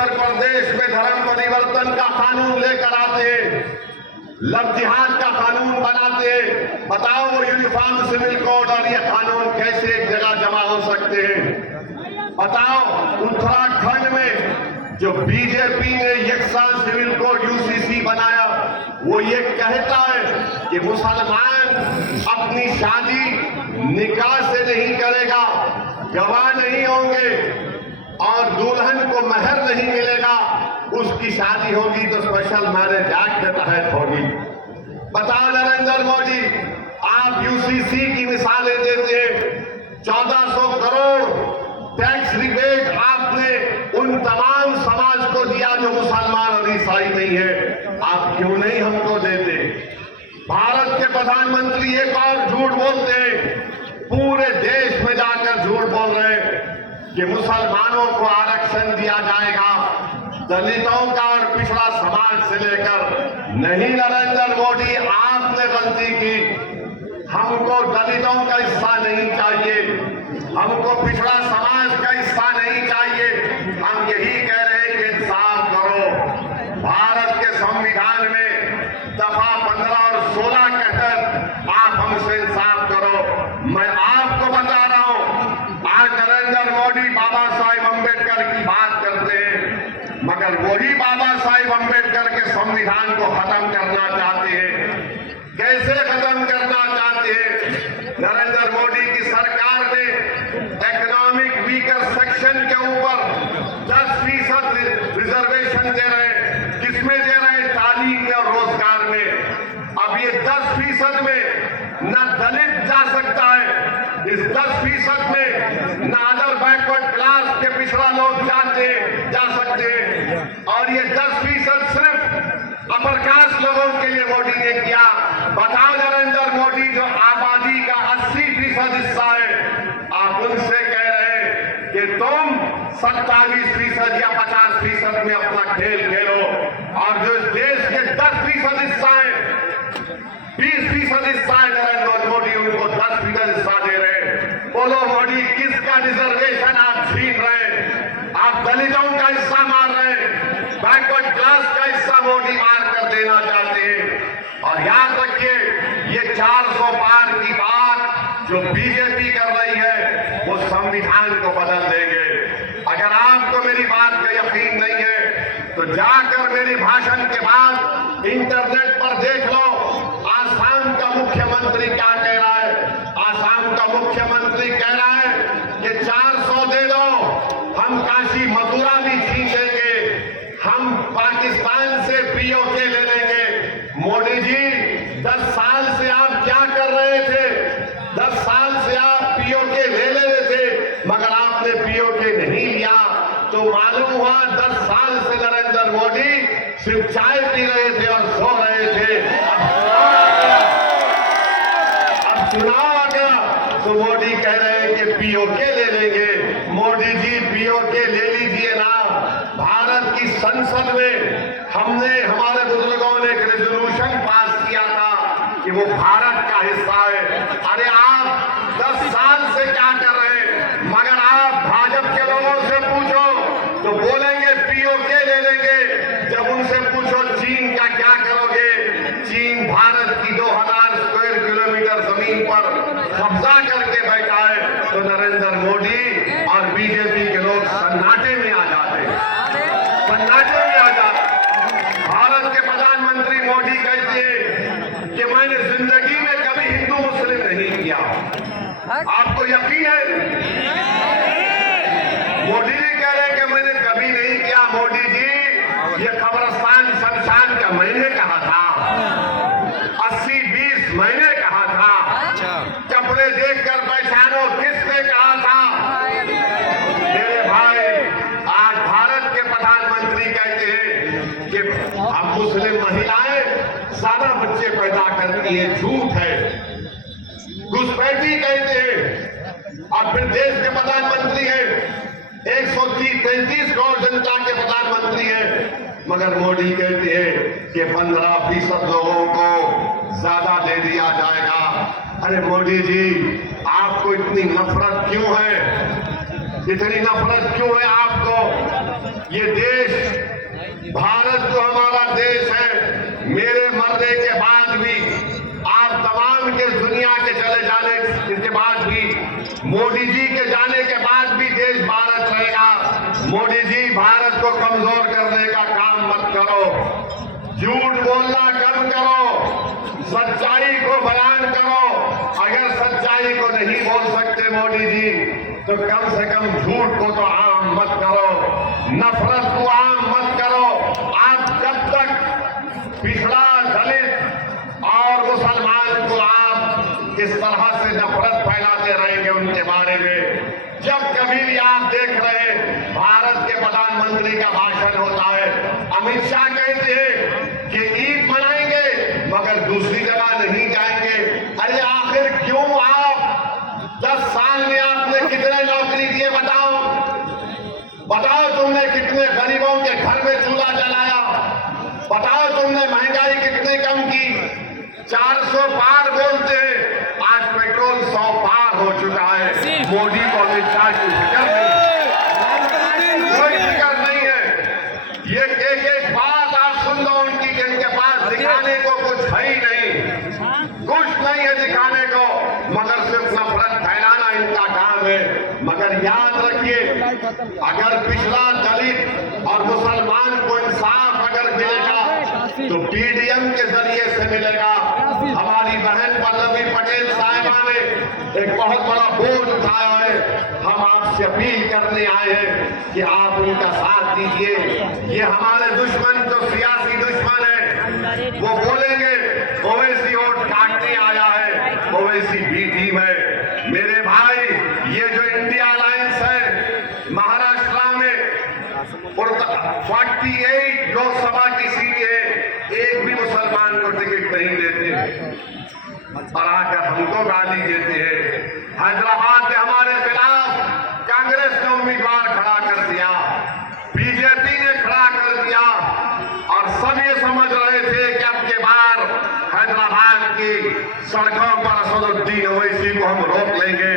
उत्तर प्रदेश में धर्म परिवर्तन का कानून लेकर आते हैं, लव जिहाद का कानून बनाते हैं। बताओ वो यूनिफॉर्म सिविल कोड और ये कानून कैसे एक जगह जमा हो सकते हैं? बताओ उत्तराखंड में जो बीजेपी ने यकसा सिविल कोड यूसीसी बनाया, वो ये कहता है कि मुसलमान अपनी शादी निकाह से नहीं करेगा, गवाह नहीं होंगे और दुल्हन को महर नहीं मिलेगा, उसकी शादी होगी तो स्पेशल मैरिज एक्ट के तहत होगी। बताओ नरेंद्र मोदी, आप यूसीसी की मिसालें देते हैं, 1400 करोड़ टैक्स रिबेट आपने उन तमाम समाज को दिया जो मुसलमान और ईसाई नहीं है, आप क्यों नहीं हमको देते? भारत के प्रधानमंत्री एक और झूठ बोलते हैं, पूरे देश में जाकर झूठ बोल रहे हैं कि मुसलमानों को आरक्षण दिया जाएगा, दलितों का और पिछड़ा समाज से लेकर। नहीं नरेंद्र मोदी, आपने गलती की। हमको दलितों का हिस्सा नहीं चाहिए, हमको पिछड़ा समाज का हिस्सा नहीं चाहिए। हम यही कह रहे हैं कि इंसाफ करो। भारत के संविधान में दफा 15 और 16 कहकर आप हमसे इंसाफ करो। मैं आपको बता रहा हूं, आज नरेंद्र मोदी बाबा साहेब अम्बेडकर की बात करते हैं, मगर वही बाबा साहेब अम्बेडकर के संविधान को खत्म करना चाहते हैं। कैसे खत्म करना चाहते हैं? नरेंद्र मोदी की सरकार ने इकोनॉमिक वीकर सेक्शन के ऊपर 10% रिजर्वेशन दे रहे हैं। किसमें दे रहे हैं? तालीम में और रोजगार में। अब ये 10% में न दलित जा सकता है, इस 10% में न अदर बैकवर्ड क्लास के पिछड़ा लोग जा सकते हैं, और ये 10% सिर्फ अपर कास्ट लोगों के लिए मोदी ने किया। बताओ नरेंद्र मोदी, जो आबादी का 80% हिस्सा है, आप उनसे कह रहे हैं कि तुम 27% या 50% में अपना खेल खेलो, और जो इस देश के 10% हिस्सा है, 20% हिस्सा है, नरेंद्र मोदी उनको 10% हिस्सा दे रहे हैं। बोलो मोदी, किसका रिजर्वेशन आप छीन रहे हैं? आप दलितों का हिस्सा मार रहे हैं, बैकवर्ड क्लास का हिस्सा मोदी मार कर देना चाहते हैं। और याद रखिए, ये 400 पार की बात जो बीजेपी कर रही है, वो संविधान को बदल देंगे। अगर आपको मेरी बात का यकीन नहीं है तो जाकर मेरे भाषण के बाद इंटरनेट पर देख लो, आसाम का मुख्यमंत्री क्या कह रहा है। आसाम का मुख्यमंत्री कह रहा है कि 400 दे दो, हम काशी मथुरा भी छीन लेंगे, हम पाकिस्तान से पीओके ले लेंगे। मोदी जी, 10 साल से आप क्या कर रहे थे? 10 साल से आप पीओके ले रहे थे, मगर आपने पीओके नहीं लिया, तो मालूम हुआ 10 साल से नरेंद्र मोदी सिर्फ चाय पी रहे थे और सो रहे थे। अब चुनाव आ गया तो मोदी कह रहे हैं कि पीओके ले लेंगे। मोदी जी, पीओके ले लीजिए ना। भारत की संसद में हमने, हमारे बुजुर्गों ने एक रेजोल्यूशन पास किया था कि वो भारत का हिस्सा है। अरे आप 10 साल से क्या कर रहे हैं? मगर आप भाजपा के लोगों से पूछो तो बोलेंगे पीओके ले लेंगे। जब उनसे पूछो चीन का क्या करोगे, चीन भारत की 2000 स्क्वायर किलोमीटर जमीन पर कब्जा करके बैठा है, तो नरेंद्र मोदी और बीजेपी के लोग सन्नाटे में आ जाते हैं, सन्नाटे में आ जाते। भारत के प्रधानमंत्री मोदी कहते हैं कि मैंने जिंदगी में कभी हिंदू मुस्लिम नहीं किया। आपको यकीन है? मोदी जी कह रहे हैं कि मैंने कभी नहीं किया। मोदी जी, ये कब्रिस्तान शमशान का मैंने कहा था, 80-20 मैंने कहा था, कपड़े देखकर पहचानो किसने कहा था? मेरे भाई, आज भारत के प्रधानमंत्री कहते हैं कि अब मुस्लिम महिलाएं ज्यादा बच्चे पैदा करती है, झूठ है, घुसपैठी कहते हैं। और फिर देश के प्रधानमंत्री है, 133 करोड़ जनता के प्रधानमंत्री है, मगर मोदी कहते हैं कि 15% लोगों को ज्यादा दे दिया जाएगा। अरे मोदी जी, आपको इतनी नफरत क्यों है? इतनी नफरत क्यों है आपको? ये देश भारत जो हमारा देश है, मेरे मरने के बाद भी, आप तमाम के दुनिया के चले जाने के बाद भी, मोदी जी के जाने के बाद भी देश भारत रहेगा। मोदी जी, भारत को कमजोर करने का काम मत करो, झूठ बोलना कम करो, सच्चाई को बयान करो। अगर सच्चाई को नहीं बोल सकते मोदी जी, तो कम से कम झूठ को तो आम मत करो, नफरत को आम मत करो। आप कब तक पिछड़ा, दलित और मुसलमान को आप इस तरह से नफरत फैलाते रहेंगे उनके बारे में? जब कभी भी आप देख रहे भारत के प्रधानमंत्री का भाषण होता है, अमित शाह कहते हैं कि ईद मनाएंगे मगर दूसरी जगह नहीं जाएंगे। अरे आखिर क्यों? आप 10 साल में आपने कितने नौकरी दिए बताओ? बताओ तुमने कितने गरीबों के घर में चूल्हा जलाया? बताओ तुमने महंगाई कितनी कम की? 400 पार बोलते हैं, आज पेट्रोल 100 पार हो चुका है। मोदी को अमित शाह की फिक्र नहीं, कोई फिक्र नहीं है। ये एक बात आप सुन लो उनकी, कि इनके पास दिखाने को कुछ है ही नहीं, कुछ नहीं है दिखाने को, मगर सिर्फ नफरत फैलाना इनका काम है। मगर याद रखिए, अगर पिछड़ा, दलित और मुसलमान को इंसाफ अगर मिलेगा तो पीडीएम के जरिए से मिलेगा। हमारी बहन पल्लवी पटेल साहिबा ने एक बहुत बड़ा बोझ उठाया है। हम आपसे अपील करने आए हैं कि आप उनका साथ दीजिए। ये हमारे दुश्मन, जो सियासी दुश्मन है, वो बोलेंगे ओवैसी वोट काटने आया है, ओवैसी बी टीम है। मेरे भाई, ये जो इंडिया अलायंस है, महाराष्ट्र में 48 लोकसभा की सीट है, एक भी मुसलमान को टिकट नहीं देते और आकर हमको गाली देते हैं। हैदराबाद में हमारे खिलाफ कांग्रेस ने उम्मीदवार खड़ा कर दिया, बीजेपी ने खड़ा कर दिया और सब ये समझ रहे थे कि अब के बार हैदराबाद की सड़कों पर असदुद्दीन ओवैसी को हम रोक लेंगे।